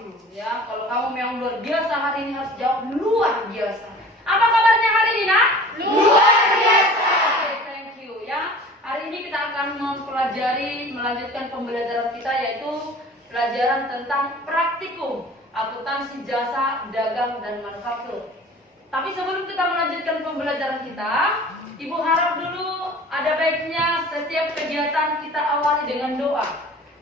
dulu ya. Kalau kamu memang luar biasa hari ini harus jawab luar biasa. Apa kabarnya hari ini, Nak? Luar biasa. Oke, thank you ya. Hari ini kita akan melanjutkan pembelajaran kita, yaitu pelajaran tentang praktikum akuntansi jasa, dagang, dan manufaktur. Tapi sebelum kita melanjutkan pembelajaran kita, Ibu harap dulu ada baiknya setiap kegiatan kita awali dengan doa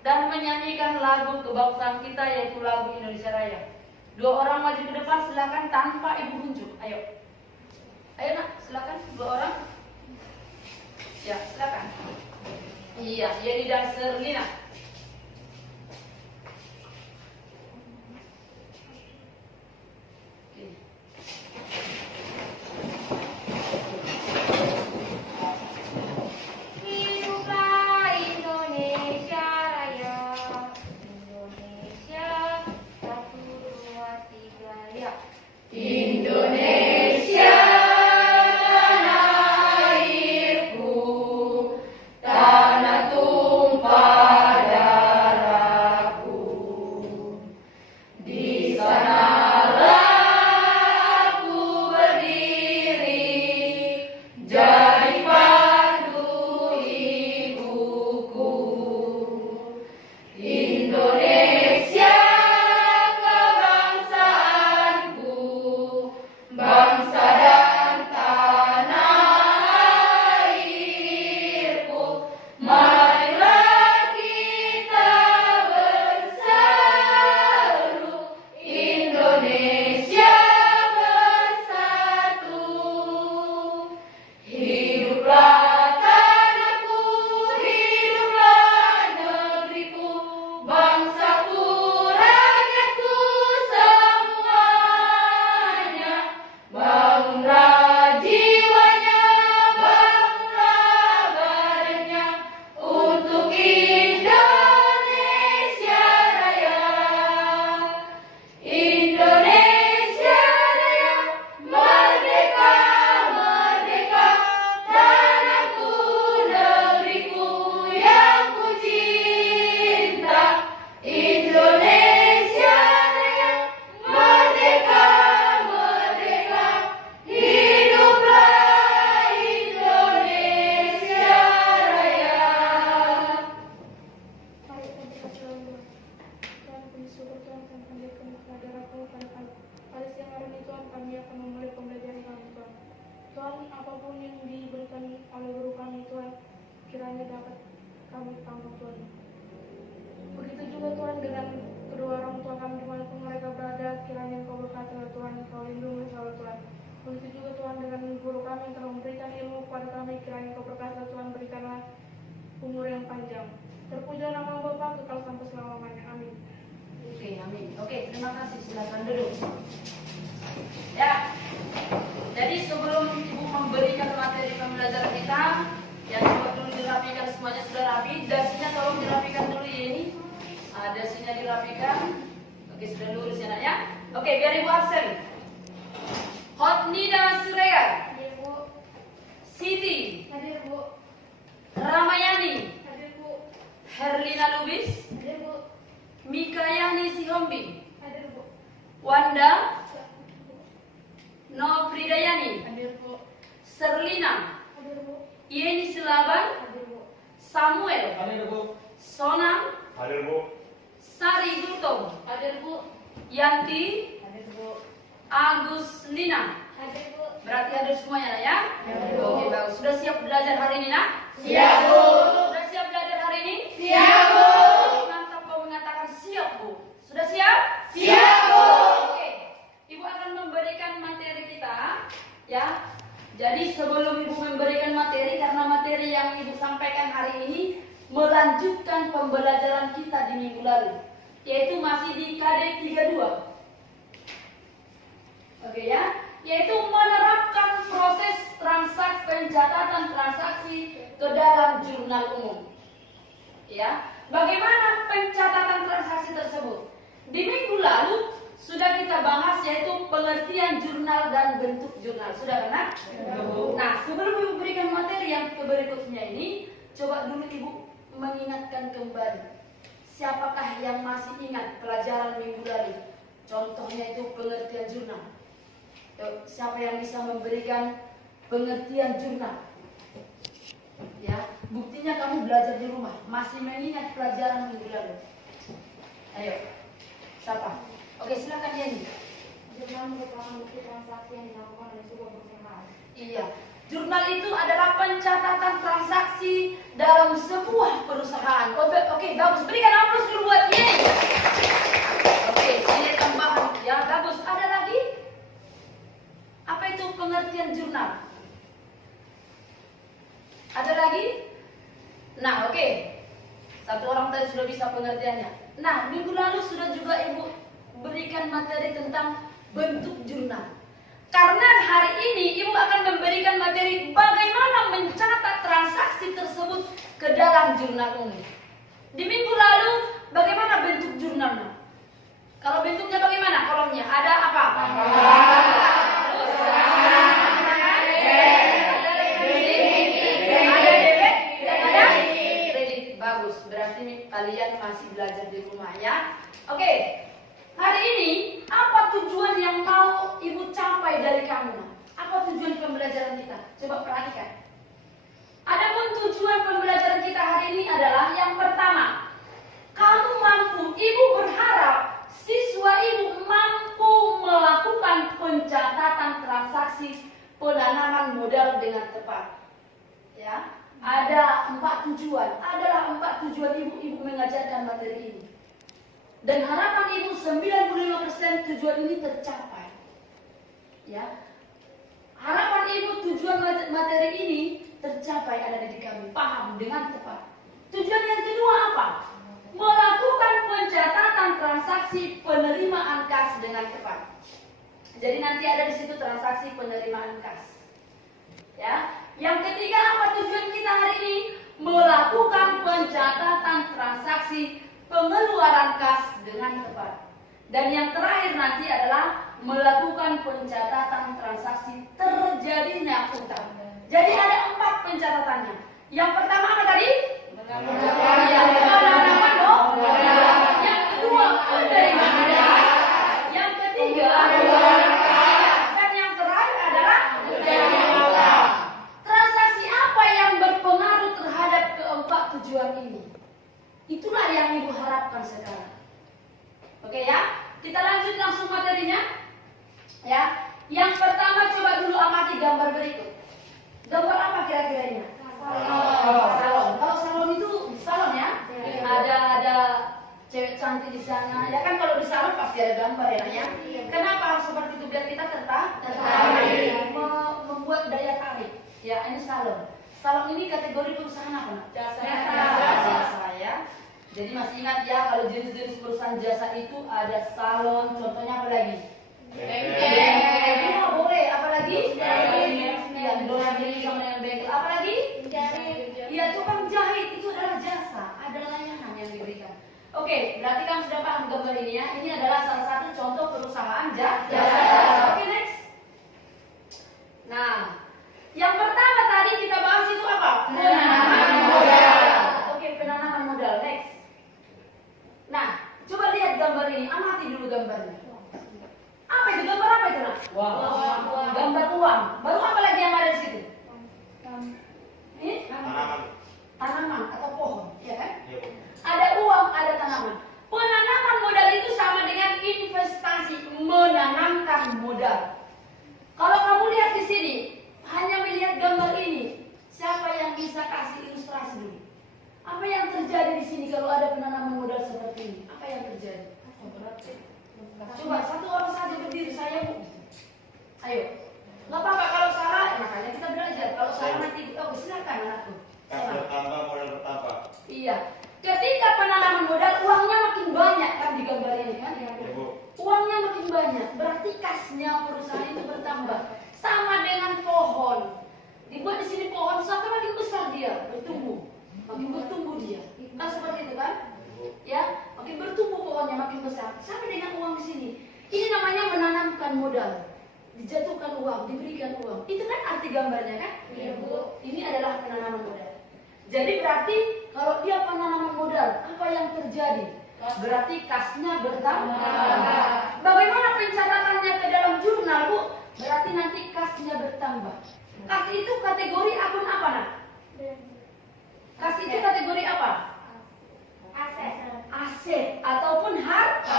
dan menyanyikan lagu kebangsaan kita, yaitu lagu Indonesia Raya. Dua orang maju ke depan, silakan tanpa Ibu unjuk. Ayo. Ayo Nak, silakan dua orang. Ya, silakan. Iya, Yeni dan Serlina. Hiduplah Indonesia Raya, Indonesia 1, 2, 3 ya. Indonesia tanah airku, tanah tumpah darahku. Di sanalah aku berdiri, jadi pandu ibuku. Indonesia kebangsaanku, bangsa dan tanah airku. Marilah kita berseru, Indonesia bersatu. Hiduplah tanahku, hiduplah negeriku, bangsaku, rakyatku semuanya. Bangunlah jiwanya, bangunlah badannya untuk Indonesia Raya. Indonesia Raya, merdeka, merdeka, tanahku, negeriku yang ku cinta. Indonesia Raya, merdeka, merdeka, hiduplah Indonesia Raya. Mari kita berdoa. Tuhan, kami syukur Tuhan akan panjatkan kehadiran-Mu pada siang hari ini Tuhan, kami akan memulai pembelajaran kami Tuhan. Tuhan, apapun yang diberikan oleh guru kami Tuhan, kiranya dapat kami tanggung Tuhan. Begitu juga Tuhan dengan kedua orang tua kami dimanapun mereka berada, kiranya Engkau berkati Tuhan, Engkau lindungi selalu Tuhan. Begitu juga Tuhan dengan guru kami yang telah memberikan ilmu kepada kami, kiranya Engkau berkati Tuhan, berikanlah umur yang panjang. Terpuja nama Bapa kekal sampai selama-lamanya. Amin. Oke, amin. Oke, terima kasih. Silakan duduk. Ya, jadi sebelum Ibu memberikan materi pembelajaran kita, ya coba dulu dirapikan semuanya. Sudah rapi, dasinya tolong dirapikan dulu ya ini. Dasinya dirapikan. Oke, sudah lurus ya Nak ya. Oke, biar Ibu absen. Hotnida Surya, Hadir Bu. Siti, Hadir Bu. Ramayani, Hadir Bu. Herlina Lubis, Hadir Bu. Mikayani Sihombi, Hadir Bu. Wanda, Nofridayani, Hadir Bu. Serlina, Hadir Bu. Yeni Silaban, Hadir Bu. Samuel, Hadir Bu. Sonam, Hadir Bu. Sari Gultom, Hadir Bu. Yanti, Hadir Bu. Agus Lina. Hadir Bu. Berarti hadir semuanya Nak ya? Hadir, Bu. Oke, bagus. Sudah siap belajar hari ini Nak? Siap, Bu. Sudah siap belajar hari ini? Siap, Bu. Mantap kau mengatakan siap Bu. Sudah siap? Siap, Bu. Oke. Ibu akan memberikan materi kita ya. Jadi sebelum Ibu memberikan materi, karena materi yang Ibu sampaikan hari ini melanjutkan pembelajaran kita di minggu lalu, yaitu masih di KD 32. Oke ya, yaitu menerapkan proses pencatatan transaksi ke dalam jurnal umum. Ya, bagaimana pencatatan transaksi tersebut? Di minggu lalu sudah kita bahas, yaitu pengertian jurnal dan bentuk jurnal. Sudah kan? Nah, sebelum Ibu berikan materi yang berikutnya ini, coba dulu Ibu mengingatkan kembali siapakah yang masih ingat pelajaran minggu lalu? Contohnya itu pengertian jurnal. Yuk, siapa yang bisa memberikan pengertian jurnal? Ya, buktinya kamu belajar di rumah, masih mengingat pelajaran minggu lalu. Ayo, siapa? Oke, silakan Yeni. Jurnal merupakan bukti transaksi yang dilakukan oleh sebuah perusahaan. Iya, jurnal itu adalah pencatatan transaksi dalam sebuah perusahaan. Oke, bagus. Berikan aplaus dulu buat Yeni. Oke, ini tambahan. Ya, bagus. Ada lagi? Apa itu pengertian jurnal? Ada lagi? Nah, oke. Satu orang tadi sudah bisa pengertiannya. Nah, minggu lalu sudah juga Ibu berikan materi tentang bentuk jurnal. Karena hari ini Ibu akan memberikan materi bagaimana mencatat transaksi tersebut ke dalam jurnal ini. Di minggu lalu bagaimana bentuk jurnalnya? Kalau bentuknya bagaimana? Kolomnya ada apa? Terus ada rekening, ada debit, dan ada kredit. Bagus, berarti kalian masih belajar di rumah ya. Oke. Hari ini, apa tujuan yang mau Ibu capai dari kamu? Apa tujuan pembelajaran kita? Coba perhatikan. Adapun tujuan pembelajaran kita hari ini adalah yang pertama, kamu mampu, Ibu berharap siswa Ibu mampu melakukan pencatatan transaksi penanaman modal dengan tepat. Ya, ada 4 tujuan. Adalah 4 tujuan Ibu mengajarkan materi ini. Dan harapan Ibu 95% tujuan ini tercapai. Ya. Harapan Ibu tujuan materi ini tercapai ada di kami. Paham dengan tepat. Tujuan yang kedua apa? Melakukan pencatatan transaksi penerimaan kas dengan tepat. Jadi nanti ada di situ transaksi penerimaan kas. Ya. Yang ketiga apa tujuan kita hari ini? Melakukan pencatatan transaksi pengeluaran kas dengan tepat. Dan yang terakhir nanti adalah melakukan pencatatan transaksi terjadinya utang. Jadi ada 4 pencatatannya. Yang pertama apa tadi? Penanaman modal. Yang kedua penerimaan. Yang ketiga dan yang terakhir adalah transaksi apa yang berpengaruh terhadap keempat tujuan ini. Itulah yang Ibu harapkan sekarang. Oke ya, kita lanjut langsung materinya. Ya, yang pertama coba dulu amati gambar berikut. Gambar apa kira-kira ini? Salon. Kalau salon itu salon ya, ada cewek cantik di sana. Ya kan kalau di salon pasti ada gambar ya. Kenapa harus seperti itu biar kita tertarik, membuat daya tarik. Ya, ini salon. Salon ini kategori perusahaan apa? Jasa ya. Jadi masih ingat ya kalau jenis-jenis perusahaan jasa itu ada salon, contohnya apa lagi? Bengkel. Boleh, apa lagi? Iya, laundry sama dengan bengkel. Apa lagi? Iya, tukang jahit itu adalah jasa, ada layanan yang diberikan. Oke, berarti kamu sudah paham gambar ini ya. Ini adalah salah satu contoh perusahaan jasa. Oke, next. Nah, yang pertama tadi kita bahas itu apa? Penanaman modal. Oke, penanaman modal. Next. Nah, coba lihat gambar ini. Amati dulu gambarnya. Apa itu? Gambar apa itu? Gambar uang. Baru apa lagi yang ada di situ? Tanaman atau pohon, ya kan? Ada uang, ada tanaman. Penanaman modal itu sama dengan investasi, menanamkan modal. Kalau kamu lihat di sini, hanya melihat gambar ini, siapa yang bisa kasih ilustrasi dulu? Apa yang terjadi di sini kalau ada penanaman modal seperti ini? Apa yang terjadi? Coba satu orang saja berdiri, saya Bu. Ayo. Nggak apa-apa kalau salah, makanya kita belajar. Kalau salah nanti, silakan anakku. Kas bertambah, modal bertambah. Iya. Ketika penanaman modal, uangnya makin banyak kan di gambar ini kan? Uangnya makin banyak, berarti kasnya perusahaan itu bertambah. Sama dengan pohon. Dibuat di sini pohon, sampai makin besar dia, bertumbuh. Makin bertumbuh dia. Kan seperti itu kan? Ya, makin bertumbuh pohonnya, makin besar. Sama dengan uang di sini. Ini namanya menanamkan modal. Dijatuhkan uang, diberikan uang. Itu kan arti gambarnya kan? Iya Bu. Ini adalah penanaman modal. Jadi berarti Kalau dia penanaman modal, apa yang terjadi? Berarti kasnya bertambah. Bagaimana pencatatannya ke dalam jurnal, Bu? Berarti nanti kasnya bertambah. Kas itu kategori akun apa, Nak? Kas itu kategori apa? Aset ataupun harta.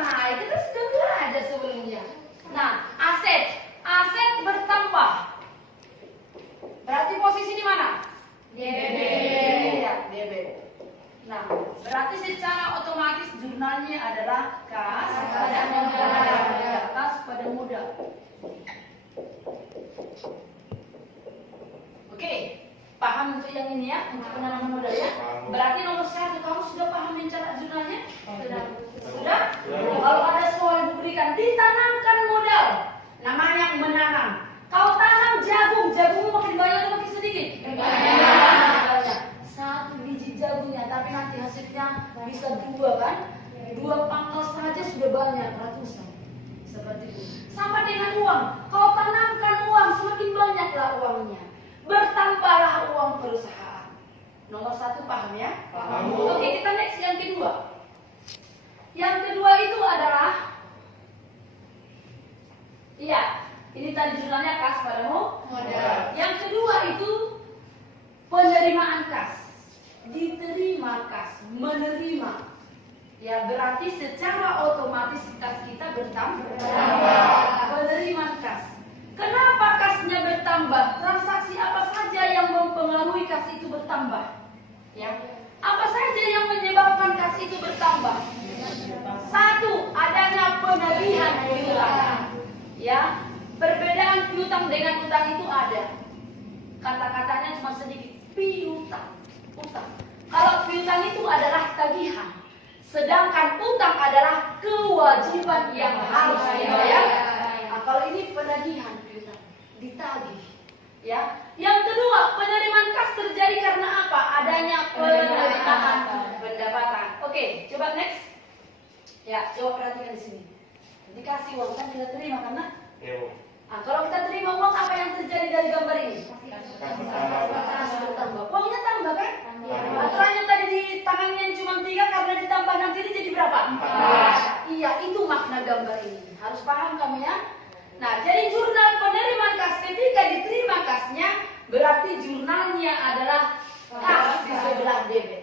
Nah, itu kan sudah belajar sebelumnya. Nah, aset bertambah. Berarti posisi di mana? Debit. Ya, debit. Nah, berarti secara otomatis jurnalnya adalah kas pada modal. Kas pada modal. Oke, paham untuk yang ini ya, untuk penanaman modal ya. Berarti nomor 1 kamu sudah paham mencetak jurnalnya? Sudah? Kalau ada soal yang diberikan, ditanamkan modal. Namanya menanam. Kau tanam jagung, jagungmu makin banyak atau makin sedikit? Banyak. 1 biji jagungnya, tapi nanti hasilnya bisa 2 kan? 2 pangkal saja sudah banyak, ratusan. Seperti itu. Sama dengan uang. Kau tanamkan uang, semakin banyaklah uangnya. Bertambahlah uang perusahaan. Nomor 1 paham ya? Paham. Oke, kita next yang kedua. Yang kedua itu adalah, iya, ini tadi jurnalnya kas pada modal. Yang kedua itu penerimaan kas. Diterima kas, menerima. Ya, berarti secara otomatis kas kita bertambah. Penerimaan kas. Kenapa kasnya bertambah? Transaksi apa saja yang mempengaruhi kas itu bertambah? Ya. Apa saja yang menyebabkan kas itu bertambah? 1, adanya penagihan piutang. Ya, perbedaan piutang dengan utang itu ada. Kata-katanya cuma sedikit. Piutang, utang. Kalau piutang itu adalah tagihan, sedangkan utang adalah kewajiban yang harus dibayar. Nah, kalau ini penagihan piutang, ditagih. Ya. Yang kedua, penerimaan kas terjadi karena apa? Adanya penerimaan pendapatan. Oke, coba next. Ya, coba perhatikan di sini. Dikasih uang kan kita terima karena. Nah, kalau kita terima uang, apa yang terjadi dari gambar ini? Kas bertambah. Uangnya tambah kan? Aturannya tadi di tangannya cuma 3 karena ditambah nanti ini jadi berapa? 4. Iya, itu makna gambar ini. Harus paham kamu ya. Nah, jadi jurnal penerimaan kas ketika diterima kasnya, berarti jurnalnya adalah kas di sebelah debit.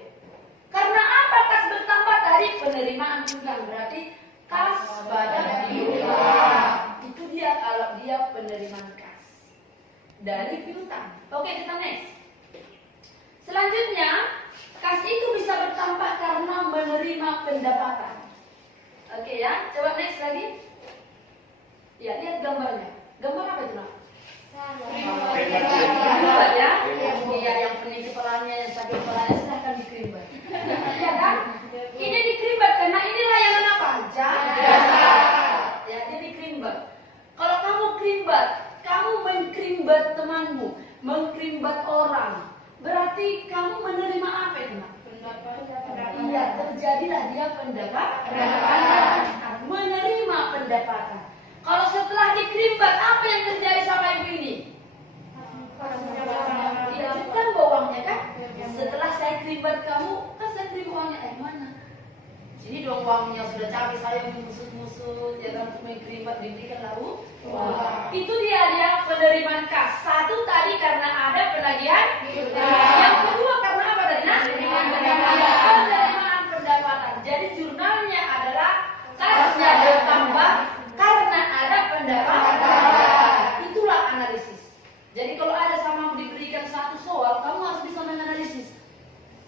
Karena apa kas bertambah tadi? Penerimaan piutang, berarti kas pada piutang. Itu dia kalau dia penerimaan kas dari piutang. Oke, kita next. Selanjutnya, kas itu bisa bertambah karena menerima pendapatan. Oke ya, coba next lagi. Ya, lihat gambarnya. Gambar apa itu, Nak? Krimbat ya? Iya, yang pening kepalanya, yang sakit kepalanya silahkan dikrimbat. Iya kan? Ini dikrimbat karena ini layanan apa? Jasa. Ya, dia dikrimbat. Kalau kamu krimbat, kamu mengkrimbat temanmu, mengkrimbat orang, berarti kamu menerima apa itu, Nak? Iya, terjadilah dia pendapatan. Menerima pendapatan. Kalau setelah dikrimbat, apa yang terjadi sama ibu ini? Iya, kan bawangnya kan? Setelah saya krimbat kamu, kan saya terima uangnya. Mana? Jadi dong uangnya sudah capek saya mengusut-musut, ya kan, untuk mengkrimbat diberikan lalu. Itu dia penerimaan kas. 1 tadi karena ada penagihan. Yang kedua karena apa tadi? Penerimaan pendapatan. Jadi jurnalnya adalah kasnya bertambah karena ada pendapatan. Itulah analisis. Jadi kalau ada sama diberikan 1 soal, kamu harus bisa menganalisis.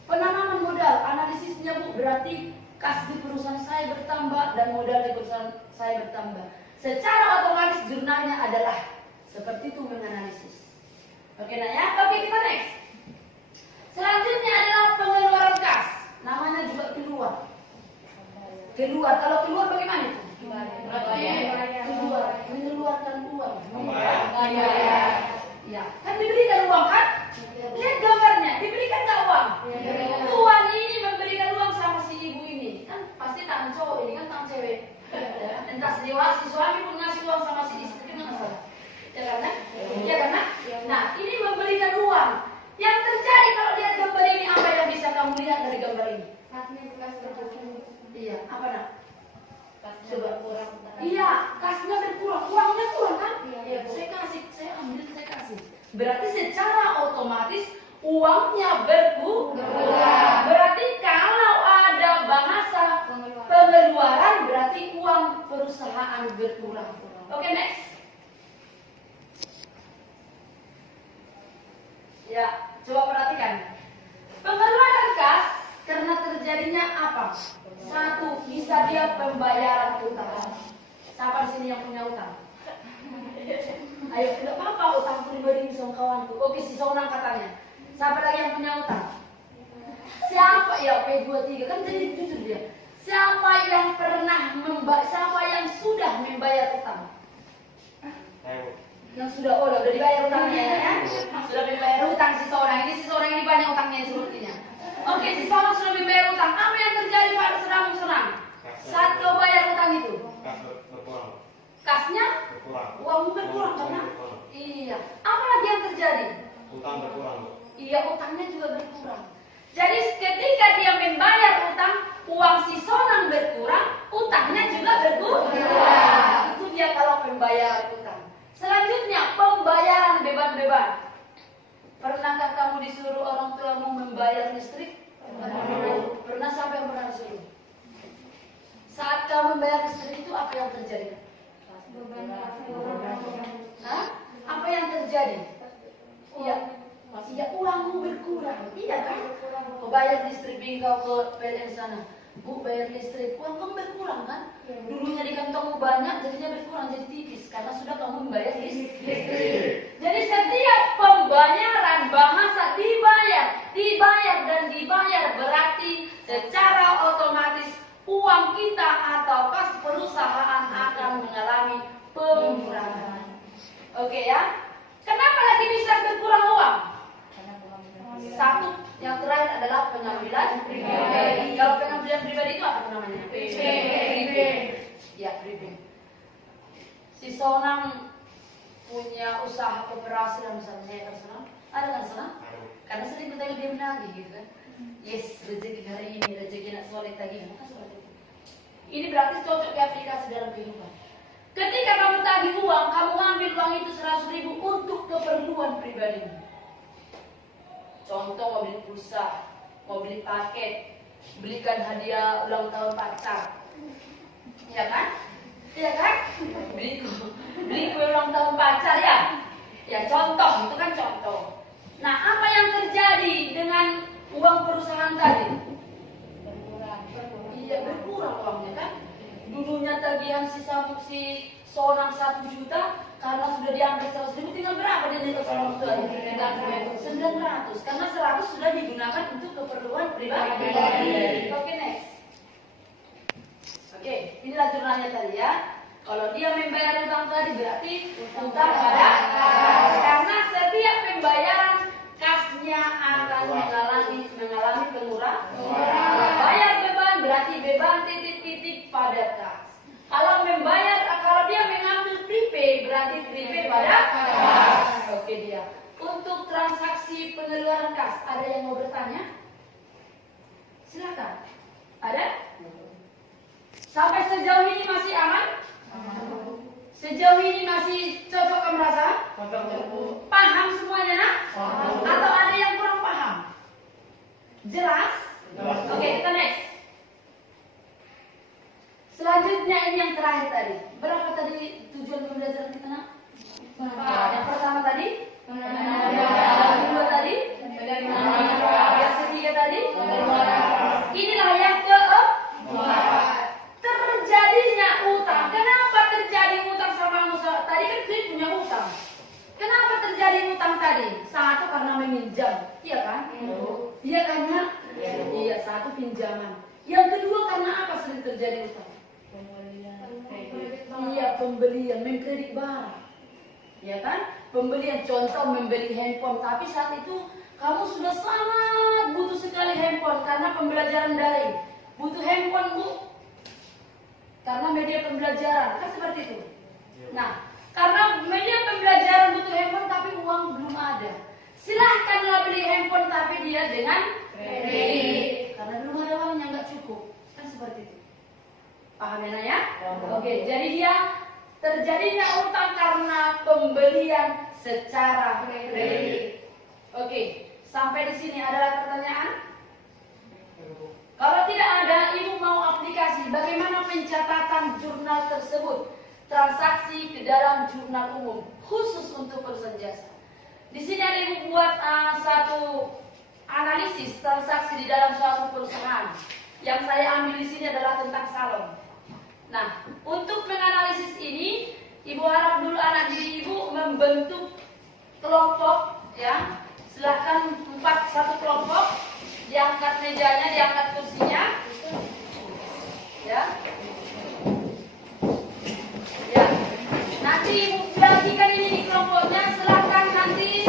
Penanaman modal, analisisnya Bu, berarti kas di perusahaan saya bertambah dan modal di perusahaan saya bertambah. Secara otomatis jurnalnya adalah seperti itu menganalisis. Oke, nah ya, oke kita next. Selanjutnya adalah pengeluaran kas. Namanya juga keluar. Keluar, kalau keluar bagaimana itu? Keluar, mengeluarkan uang. Ya, kan diberikan uang kan? Lihat gambarnya, diberikan nggak uang? Tuan ini memberikan uang sama si ibu ini. Kan pasti tangan cowok ini kan tangan cewek. Ya, entah si suami pun ngasih uang sama si istri kan salah. Ya karena? Ya karena? Nah, ini memberikan uang. Yang terjadi kalau lihat gambar ini apa yang kamu lihat dari gambar ini? Kasnya bekas berkurang. Iya, apa nak? Coba kurang. Iya, kasnya berkurang, uangnya kurang kan? Iya. Saya kasih, saya ambil, saya kasih. Berarti secara otomatis uangnya berkurang. Berarti kalau ada bahasa pengeluaran berarti uang perusahaan berkurang. Oke, next. Ya, coba perhatikan. Pengeluaran kas karena terjadinya apa? Satu, bisa dia pembayaran utang. Siapa di sini yang punya utang? Ayo, tidak apa-apa utang pribadi sama kawanku. Oke, si seorang katanya. Siapa lagi yang punya utang? Siapa ya P23 kan jadi jujur dia. Siapa yang siapa yang sudah membayar utang? Saya, Bu. Yang sudah udah dibayar utangnya ya kan? Sudah dibayar utang si seorang ini banyak utangnya sepertinya. Oke, si seorang sudah membayar utang. Apa yang terjadi pada senang? Saat kau bayar utang itu, Kas berkurang. kasnya Berkurang. uangmu berkurang karena iya. Apa lagi yang terjadi? Utang berkurang, Bu. Iya, utangnya juga berkurang. Jadi ketika dia membayar utang, uang si sonang berkurang, utangnya juga berkurang. Itu dia kalau pembayaran utang. Selanjutnya pembayaran beban-beban. Pernahkah kamu disuruh orang tuamu membayar listrik? Pernah sampai pernah disuruh? Saat kamu membayar listrik itu apa yang terjadi? Hah? Apa yang terjadi? Iya, iya uangmu berkurang, iya kan? Kau bayar listrik kau ke PLN sana, Bu bayar listrik, uang kamu berkurang kan? Dulunya di kantongmu banyak, jadinya berkurang jadi tipis karena sudah kamu membayar listrik. Jadi setiap pembayaran bahasa dibayar berarti secara otomatis uang kita atau kas perusahaan akan mengalami pengurangan. Oke ya? Kenapa lagi bisa berkurang uang? Satu, yang terakhir adalah pengambilan pribadi. Kalau pengambilan pribadi itu apa namanya? Prepaid. Ya, prepaid. Si Sonang punya usaha koperasi dan misalnya saya tersenang. Ada kan Sonang? Karena sering bertanya dia menagih gitu kan. Yes, rezeki hari ini, rezeki nak soleh tadi. Ini berarti cocok diaplikasi dalam kehidupan. Ketika kamu tagih uang, kamu ambil uang itu 100.000 untuk keperluan pribadimu. Contoh mau beli pulsa, mau beli paket, belikan hadiah ulang tahun pacar. Iya kan? Iya kan? Beli kue ulang tahun pacar ya? Ya contoh, itu kan contoh. Nah, apa yang terjadi dengan uang perusahaan tadi? Iya, berkurang uangnya kan? Dulunya tagihan si Sonang 1 juta, karena sudah diambil 100.000, tinggal berapa dia nyetor sama itu aja? 900, karena 100 sudah digunakan untuk keperluan pribadi. Oke, next. Oke, inilah jurnalnya tadi ya. Kalau dia membayar utang tadi berarti utang pada kas. Karena setiap pembayaran kasnya akan mengalami pengurangan. Bayar beban berarti beban titik-titik pada kas. Kalau dia mengambil prepaid berarti prepaid pada kas. Oke dia. Untuk transaksi pengeluaran kas, ada yang mau bertanya? Silakan. Ada? Sampai sejauh ini masih aman? Sejauh ini masih cocok kamu rasa? Paham semuanya nak? Atau ada yang kurang paham? Jelas? Oke, kita next. Selanjutnya ini yang terakhir tadi. Berapa tadi tujuan pembelajaran kita nak? Yang pertama tadi? Yang kedua tadi? Yang ketiga tadi? Inilah yang keempat. Terjadinya utang. Kenapa terjadi utang sama Musa? Tadi kan dia punya utang. Kenapa terjadi utang tadi? Satu karena meminjam, iya kan? Iya karena iya satu pinjaman. Yang kedua karena apa sering terjadi utang? Iya pembelian, mengkredit barang. Ya kan? Pembelian, contoh membeli handphone, tapi saat itu kamu sudah sangat butuh sekali handphone karena pembelajaran daring. Butuh handphone, Bu. Karena media pembelajaran, kan seperti itu. Nah, karena media pembelajaran butuh handphone tapi uang belum ada. Silahkanlah beli handphone tapi dia dengan kredit. Karena belum ada uangnya nggak cukup, kan seperti itu. Paham ya? Oke, jadi dia terjadinya utang karena pembelian secara kredit. Oke, sampai di sini adalah pertanyaan. Kalau tidak ada, ibu mau aplikasi bagaimana pencatatan jurnal tersebut, transaksi ke dalam jurnal umum khusus untuk perusahaan jasa. Di sini ada ibu buat satu analisis transaksi di dalam suatu perusahaan. Yang saya ambil di sini adalah tentang salon. Nah, untuk menganalisis ini, ibu harap dulu anak didik ibu membentuk kelompok, ya. Silahkan satu kelompok, diangkat mejanya, diangkat kursinya, ya. Ya. Nanti ibu bagikan ini di kelompoknya, silahkan nanti,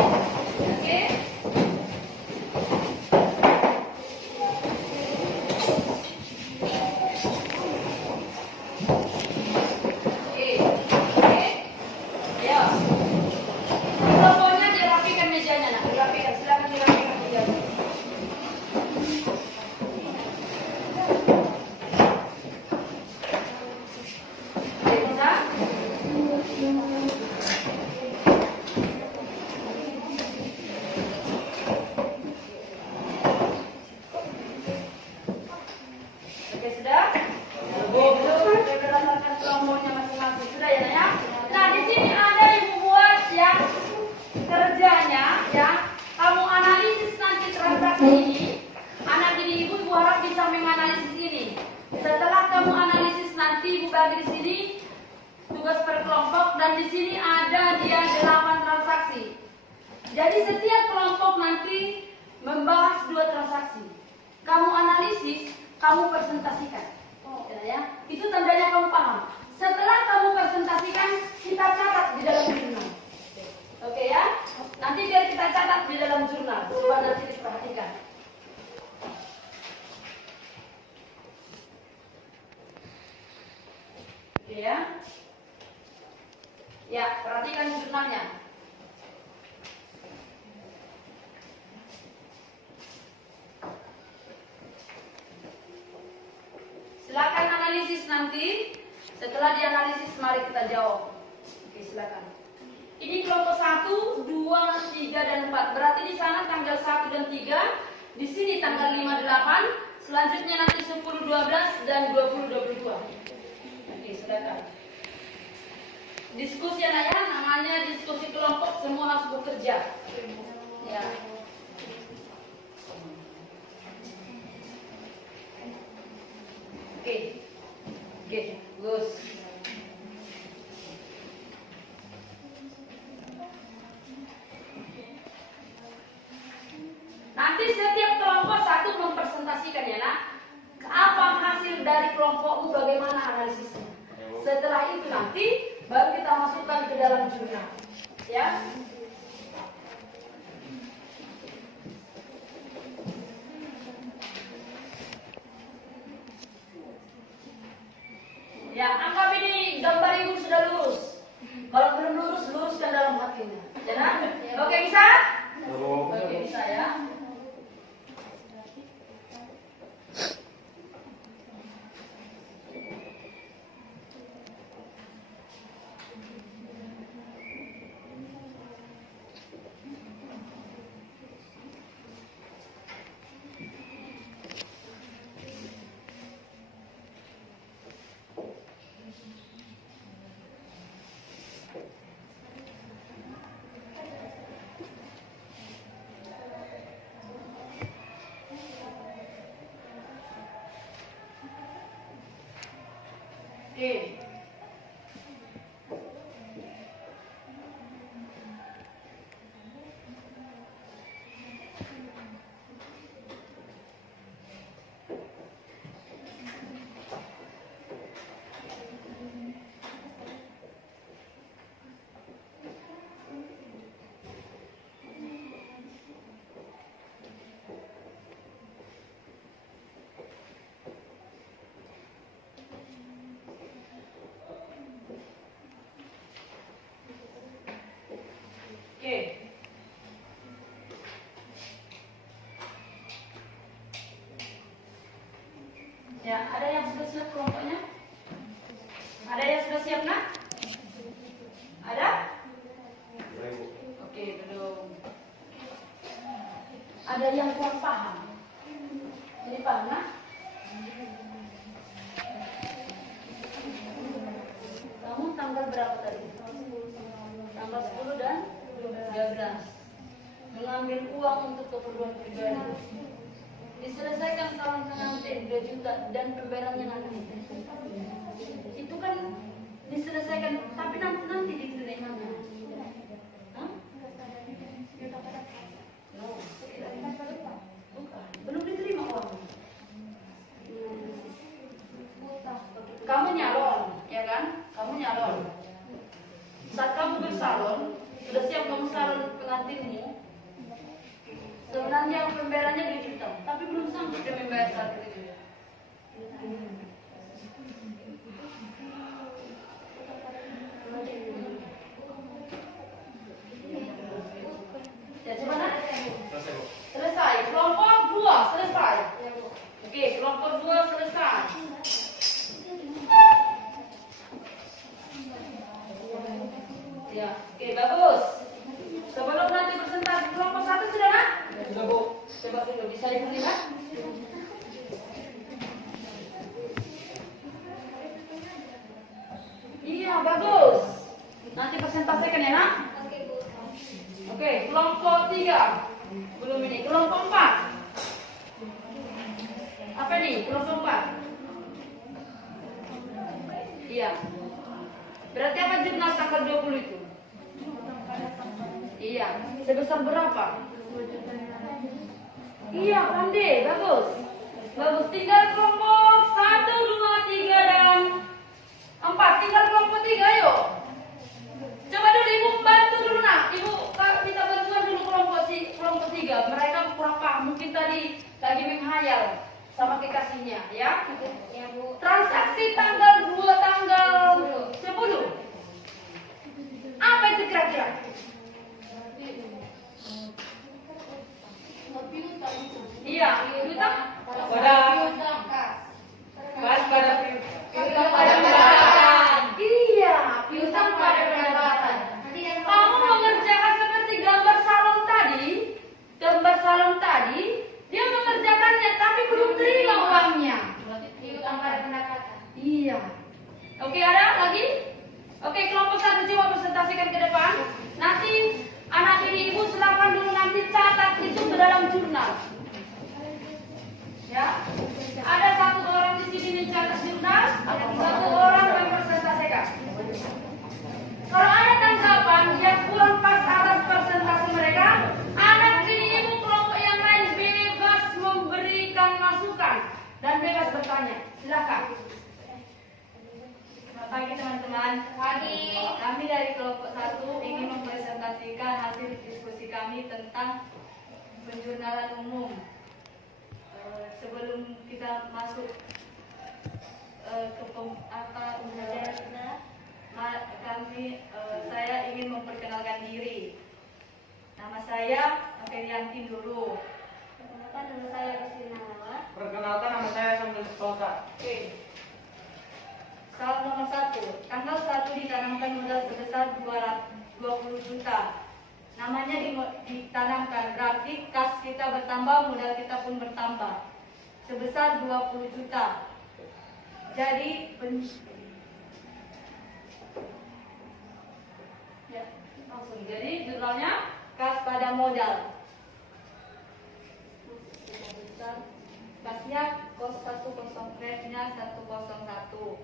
oke. Kelompoknya dirapikan mejanya, nak. Dirapikan, silakan dirapikan mejanya. Bisa? Oke, sudah? Berdasarkan kelompoknya masing-masing. Sudah ya, Naya? Nah, di sini ada ibu buat yang kerjanya, ya. Kamu analisis nanti transaksi ini. Anak didik ibu harap bisa menganalisis ini. Setelah kamu analisis nanti ibu bagi di sini tugas per kelompok, dan di sini ada dia 8 transaksi. Jadi setiap kelompok nanti membahas 2 transaksi. Kamu analisis, kamu presentasikan. Ya, itu tandanya kamu paham. Setelah kamu presentasikan, kita catat di dalam jurnal. Oke ya? Nanti biar kita catat di dalam jurnal. Coba nanti diperhatikan. Oke ya? Ya, perhatikan jurnalnya. Silakan analisis nanti. Setelah dianalisis, mari kita jawab. Oke, silakan. Ini kelompok 1, 2, 3, dan 4. Berarti di sana tanggal 1 dan 3. Di sini tanggal 5, 8. Selanjutnya nanti 10, 12, dan 20, 22. Oke, silakan. Diskusi anak ya, namanya diskusi kelompok, semua harus bekerja. Ya. Oke, Gus. Nanti setiap kelompok satu mempresentasikan ya nak, apa hasil dari kelompokmu, bagaimana analisisnya. Setelah itu nanti baru kita masukkan ke dalam jurnal, ya. Ya, anggap ini gambar ibu sudah lurus. Kalau belum lurus, luruskan dalam hatinya. Ya, nak? Oke, bisa? Oke, bisa ya. Oke. Oke. kelompoknya? Ada yang sudah siap nak? Ada? Boleh, Bu. Oke, belum. Ada yang kurang paham? Jadi paham nak? Kamu tanggal berapa tadi? Tanggal 10 dan 12. Mengambil uang untuk keperluan pribadi. Diselesaikan tahun nanti 2 juta dan pembayarannya nanti. Itu kan diselesaikan, tapi nanti diterima mana? Hah? No. Bukan. Belum diterima uang. Kamu nyalon, ya kan? Kamu nyalon. Saat kamu bersalon, sudah siap kamu salon pengantinmu. Sebenarnya pembayarannya 2 juta, tapi belum sanggup dia membayar saat itu. Ya, coba nak? Selesai, Bu. Selesai. Kelompok 2 selesai. Oke, kelompok 2 selesai. Ya, oke, bagus. Sebelum nanti presentasi kelompok 1 sudah nak? Sudah, Bu. Coba dulu bisa dilihat. Iya, bagus. Nanti presentasikan ya nak? Oke, kelompok 3. Belum ini, kelompok 4. Apa nih, kelompok 4? Iya. Berarti apa jurnal tanggal 20 itu? Iya. Sebesar berapa? Iya, pandai, bagus. Bagus, tinggal kelompok 1, 2, 3, dan 4. Tinggal kelompok 3, yuk. Coba dulu ibu bantu dulu nak. Ibu minta bantuan dulu kelompok 3. Mereka kurang paham, mungkin tadi lagi menghayal sama kekasihnya, ya. Ya, Bu. Transaksi tanggal 2, tanggal 10. Apa itu kira-kira? Iya, piutang pada piutang pada pendapatan. Iya, piutang pada pendapatan. Kamu mengerjakan seperti gambar salon tadi, dia mengerjakannya tapi belum terima uangnya. Piutang pada pendapatan. Iya. Oke, ada lagi? Oke, kelompok 1 coba presentasikan ke depan. Nanti anak ini ibu silakan dulu nanti catat itu ke dalam jurnal. Ya. Ada 1 orang di sini mencatat jurnal, 1 orang mempresentasikan. Kalau ada tanggapan yang kurang pas atas presentasi mereka, anak ini ibu kelompok yang lain bebas memberikan masukan dan bebas bertanya. Silakan. Selamat pagi teman-teman. Pagi. Kami dari kelompok 1 ingin mempresentasikan hasil diskusi kami tentang penjurnalan umum. Sebelum kita masuk ke saya ingin memperkenalkan diri. Nama saya Ferianti dulu. Perkenalkan nama saya Rosina Lawat. Perkenalkan, nama saya Sambil Sosa. Oke. Saat nomor 1, tanggal 1 ditanamkan modal sebesar 20 juta. Namanya ditanamkan, berarti kas kita bertambah, modal kita pun bertambah. Sebesar 20 juta. Jadi, ya, langsung. Jadi, jurnalnya kas pada modal. Kasnya kos 100, rate-nya 101.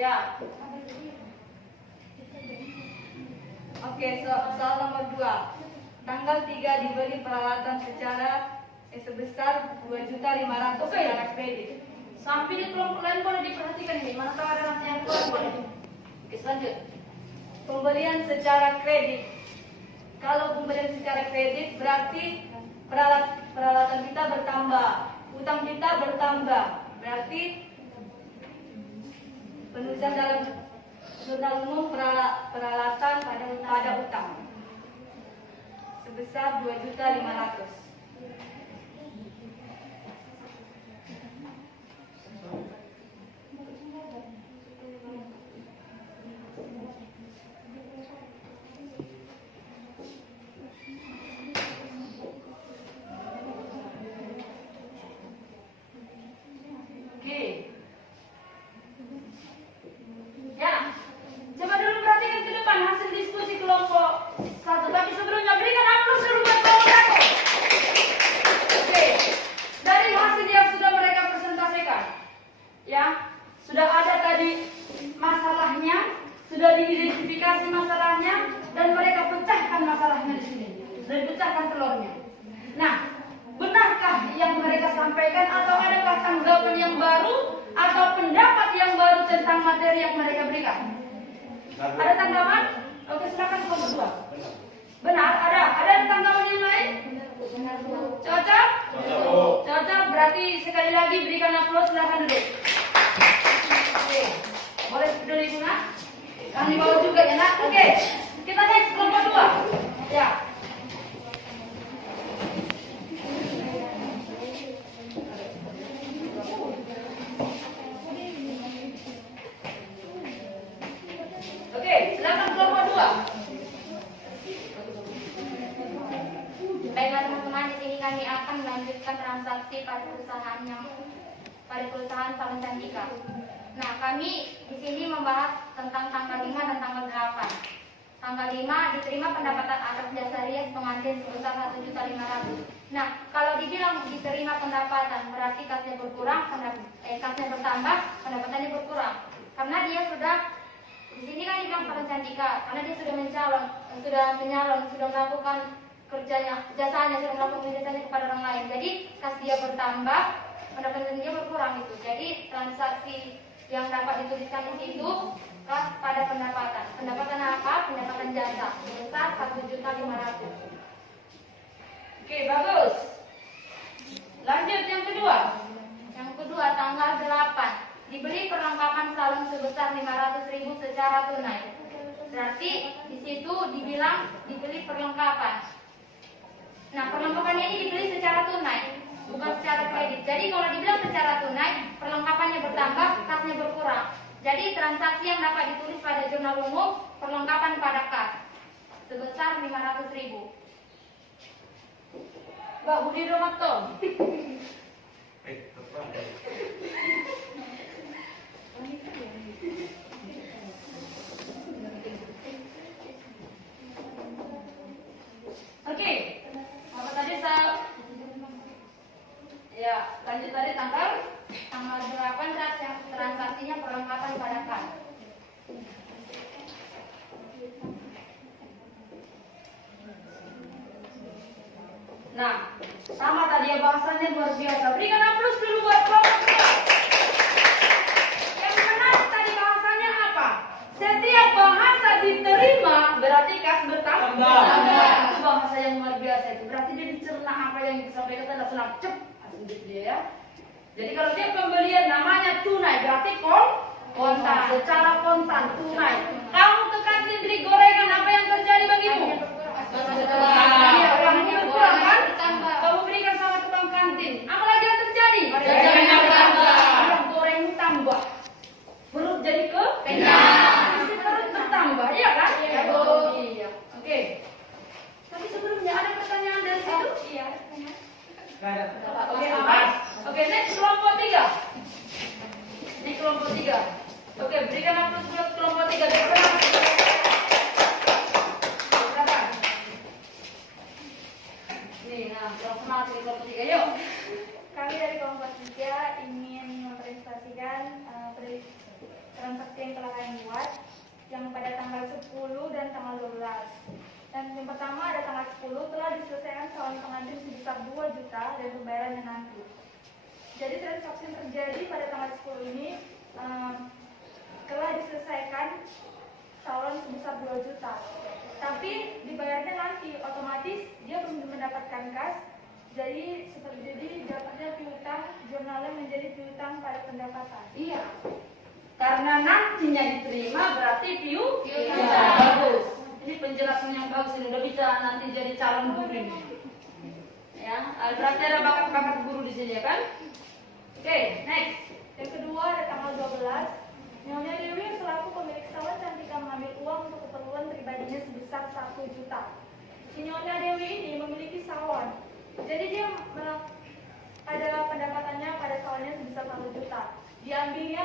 Ya. Oke, soal nomor 2. Tanggal 3 dibeli peralatan sebesar 2.500.000 secara kredit. Sampai di kelompok lain boleh diperhatikan ini. Mana tahu ada nanti yang keluar boleh. Oke, lanjut. Pembelian secara kredit. Kalau pembelian secara kredit berarti peralatan kita bertambah, utang kita bertambah. Berarti penulisan dalam jurnal umum peralatan pada utang sebesar 2.500.000. Ya, coba dulu perhatikan ke depan hasil diskusi kelompok 1. Tapi sebelumnya berikan aplaus dulu buat kelompok 1. Oke, dari hasil yang sudah mereka presentasikan, ya, sudah ada tadi masalahnya, sudah diidentifikasi masalahnya, dan mereka pecahkan masalahnya di sini, dan pecahkan telurnya. Nah, benarkah yang mereka sampaikan atau adakah tanggapan yang baru atau pendapat yang baru tentang materi yang mereka berikan? Ada tanggapan? Oke, silakan kelompok 2. Benar? Ada tanggapan yang lain? Cocok? Cocok, berarti sekali lagi berikan aplaus, silakan duduk. Oke, boleh duduk Ibu Nak? Yang di bawah juga ya Nak? Oke, kita next kelompok 2. Ya. Oke, silakan kelompok 2. Baiklah teman-teman, di sini kami akan melanjutkan transaksi pada perusahaan Salon Cantika. Nah, kami di sini membahas tentang tanggal 5 dan tanggal 8. Tanggal 5 diterima pendapatan atas jasa rias pengantin sebesar 1.500.000. Nah, kalau dibilang diterima pendapatan berarti kasnya berkurang, kasnya bertambah, pendapatannya berkurang. Karena dia sudah di sini kan dibilang Salon Cantika, karena dia sudah menyalon, sudah melakukan kerjanya, jasanya, sudah melakukan jasanya kepada orang lain. Jadi kas dia bertambah, pendapatan dia berkurang itu. Jadi transaksi yang dapat dituliskan di situ kas pada pendapatan. Pendapatan apa? Pendapatan jasa sebesar 1.500.000. Oke, bagus. Lanjut yang kedua. Yang kedua tanggal 8 dibeli perlengkapan salon sebesar 500.000 secara tunai. Berarti di situ dibilang dibeli perlengkapan. Nah, perlengkapannya ini dibeli secara tunai, bukan secara kredit. Jadi kalau dibilang secara tunai, perlengkapannya bertambah, kasnya berkurang. Jadi transaksi yang dapat ditulis pada jurnal umum perlengkapan pada kas sebesar 500.000. Mbak Budi Romanto. Oke, apa tadi ya, lanjut tadi tanggal 8 transaksinya perlengkapan pada kas. Nah, sama tadi ya, bahasanya luar biasa. Berikan aplaus dulu buat kelompok 2. Yang menarik tadi bahasanya apa? Setiap bahasa diterima berarti kas bertambah. Itu bahasa yang luar biasa itu. Berarti dia dicerna apa yang disampaikan tadi langsung cep, langsung dia ya. Jadi kalau dia pembelian namanya tunai berarti kontan, secara kontan tunai. Kamu ke kantin beli gorengan, apa yang terjadi bagimu? Iya, uangnya berkurang kan? Kamu berikan sama tukang kantin, apa lagi yang terjadi? Jajannya bertambah. Gorengmu tambah. Perut jadi kenyang. Isi perut bertambah, iya kan? Iya, Bu. Iya. Oke. Tapi sebelumnya ada pertanyaan dari situ? Iya. Oke, aman. Oke, next kelompok 3. Ini kelompok 3. Oke, berikan aplaus buat kelompok 3. Silakan. Nih, nah, semangat di kelompok 3, yuk. Kami dari kelompok 3 ingin mempresentasikan transaksi yang telah kami buat yang pada tanggal 10 dan tanggal 12. Dan yang pertama ada tanggal 10 telah diselesaikan salon pengantin sebesar 2 juta dan pembayarannya nanti. Jadi transaksi yang terjadi pada tanggal 10 ini telah diselesaikan salon sebesar 2 juta. Tapi dibayarnya nanti, otomatis dia belum mendapatkan kas. Jadi dapatnya piutang, jurnalnya menjadi piutang pada pendapatan. Iya. Karena nantinya diterima berarti piu Piu. bagus. Ini penjelasan yang bagus, ini udah bisa nanti jadi calon guru ini. Ya, berarti ada bakat-bakat guru di sini ya kan? Oke, next. Yang kedua ada tanggal 12. Nyonya Dewi selaku pemilik salon Cantika mengambil uang untuk keperluan pribadinya sebesar 1 juta. Si Nyonya Dewi ini memiliki salon. Jadi dia ada pendapatannya pada salonnya sebesar 1 juta. Diambilnya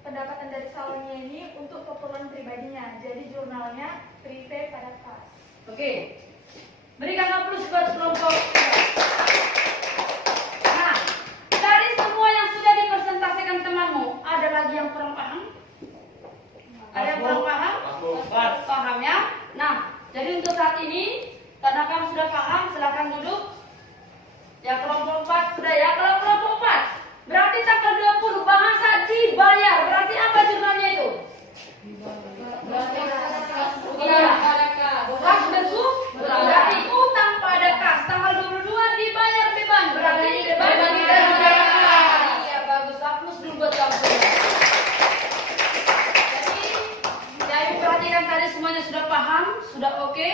pendapatan dari salonnya ini untuk keperluan pribadinya. Jadi jurnalnya prepay pada kas. Oke. Berikan aplaus buat kelompok. Nah, dari semua yang sudah dipresentasikan temanmu, ada lagi yang kurang paham? Ada yang kurang paham? Paham ya? Nah, jadi untuk saat ini, karena kamu sudah paham, silakan duduk. Ya, kelompok 4 sudah ya. Kalau kelompok 4, berarti tanggal 20 bahasa dibayar. Berarti apa jurnalnya itu? Iya. Kas besuk. Berarti utang pada kas. Tanggal 22 dibayar beban. Berarti beban dibayar. Iya, bagus. Aplaus dulu buat kamu. Jadi perhatikan tadi semuanya sudah paham, sudah oke,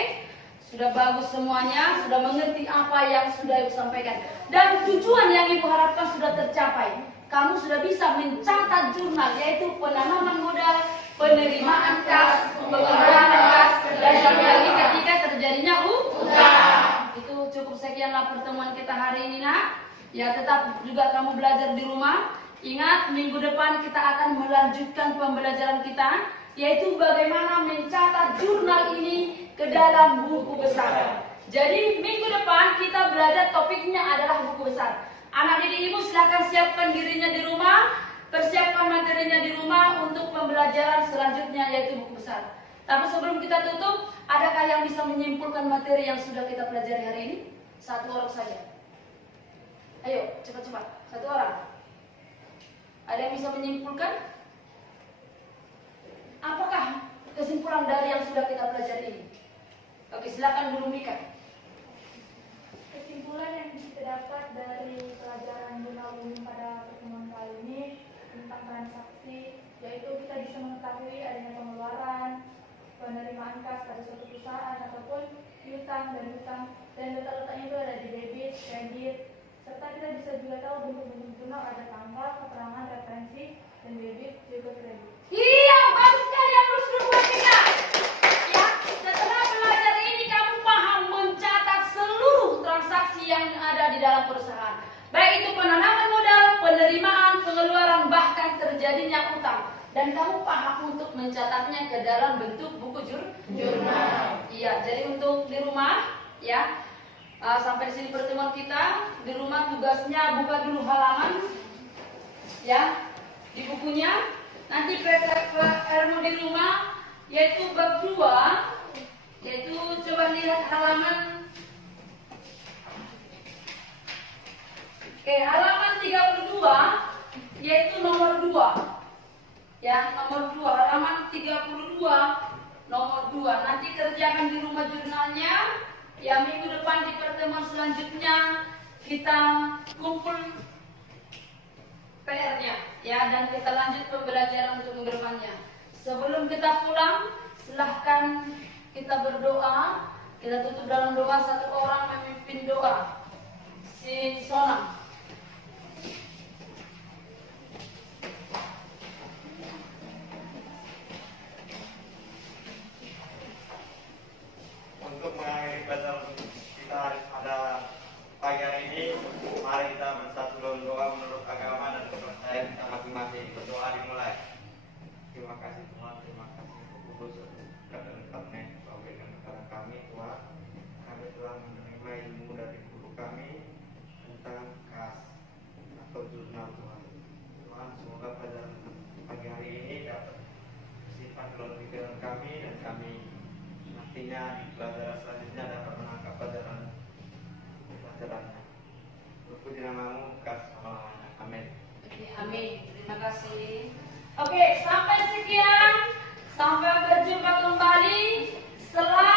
sudah bagus semuanya, sudah mengerti apa yang sudah Ibu sampaikan. Dan tujuan yang Ibu harapkan sudah tercapai. Kamu sudah bisa mencatat jurnal, yaitu penanaman modal, penerimaan kas, pengeluaran kas, dan satu lagi ketika terjadinya utang. Itu cukup, sekianlah pertemuan kita hari ini nak. Ya, tetap juga kamu belajar di rumah. Ingat, minggu depan kita akan melanjutkan pembelajaran kita, yaitu bagaimana mencatat jurnal ini ke dalam buku besar. Jadi minggu depan kita belajar topiknya adalah buku besar. Anak didik Ibu silakan siapkan dirinya di rumah, persiapkan materinya di rumah untuk pembelajaran selanjutnya yaitu buku besar. Tapi sebelum kita tutup, adakah yang bisa menyimpulkan materi yang sudah kita pelajari hari ini? Satu orang saja. Ayo, cepat-cepat. Satu orang. Ada yang bisa menyimpulkan? Apakah kesimpulan dari yang sudah kita pelajari ini? Oke, silakan dulu Mika. Kesimpulan yang kita dapat dari pelajaran jurnal umum pada pertemuan kali ini tentang transaksi, yaitu kita bisa mengetahui adanya pengeluaran, penerimaan kas pada suatu perusahaan ataupun piutang dan hutang, dan letak-letaknya itu ada di debit, kredit, serta kita bisa juga tahu bentuk-bentuk jurnal ada tanggal, keterangan, referensi, dan debit juga kredit. Iya, bagus sekali yang harus berbuat kita. Ya, setelah belajar ini kamu paham mencatat seluruh transaksi yang ada di dalam perusahaan. Baik itu penanaman modal, penerimaan, pengeluaran, bahkan terjadinya utang. Dan kamu paham untuk mencatatnya ke dalam bentuk buku jurnal. Iya, jadi untuk di rumah, ya, sampai di sini pertemuan kita. Di rumah tugasnya buka dulu halaman, ya, di bukunya. Nanti PR-mu di rumah yaitu bab 2, yaitu coba lihat halaman halaman 32 yaitu nomor 2. Ya, nomor 2, halaman 32 nomor 2. Nanti kerjakan di rumah jurnalnya. Ya, minggu depan di pertemuan selanjutnya kita kumpul PR-nya, ya, dan kita lanjut pembelajaran untuk minggu depannya. Sebelum kita pulang, silahkan kita berdoa. Kita tutup dalam doa, satu orang memimpin doa. Si Sonam. Untuk mengakhiri pelajaran kita pada pagi hari ini, mari kita bersatu dalam doa menurut agama dan kepercayaan kita masing-masing. Berdoa dimulai. Terima kasih Tuhan, terima kasih Kudus kata-katanya bahwa dengan negara kami Tuhan, kami telah menerima ilmu dari guru kami tentang kas atau jurnal Tuhan. Tuhan, semoga pelajaran pagi hari ini dapat sifat dalam pikiran kami dan kami nantinya di pelajaran selanjutnya dapat menangkap pelajarannya. Berpuji namamu, kas selamanya. Amin. Oke, amin. Terima kasih. Oke, sampai sekian. Sampai berjumpa kembali. Selamat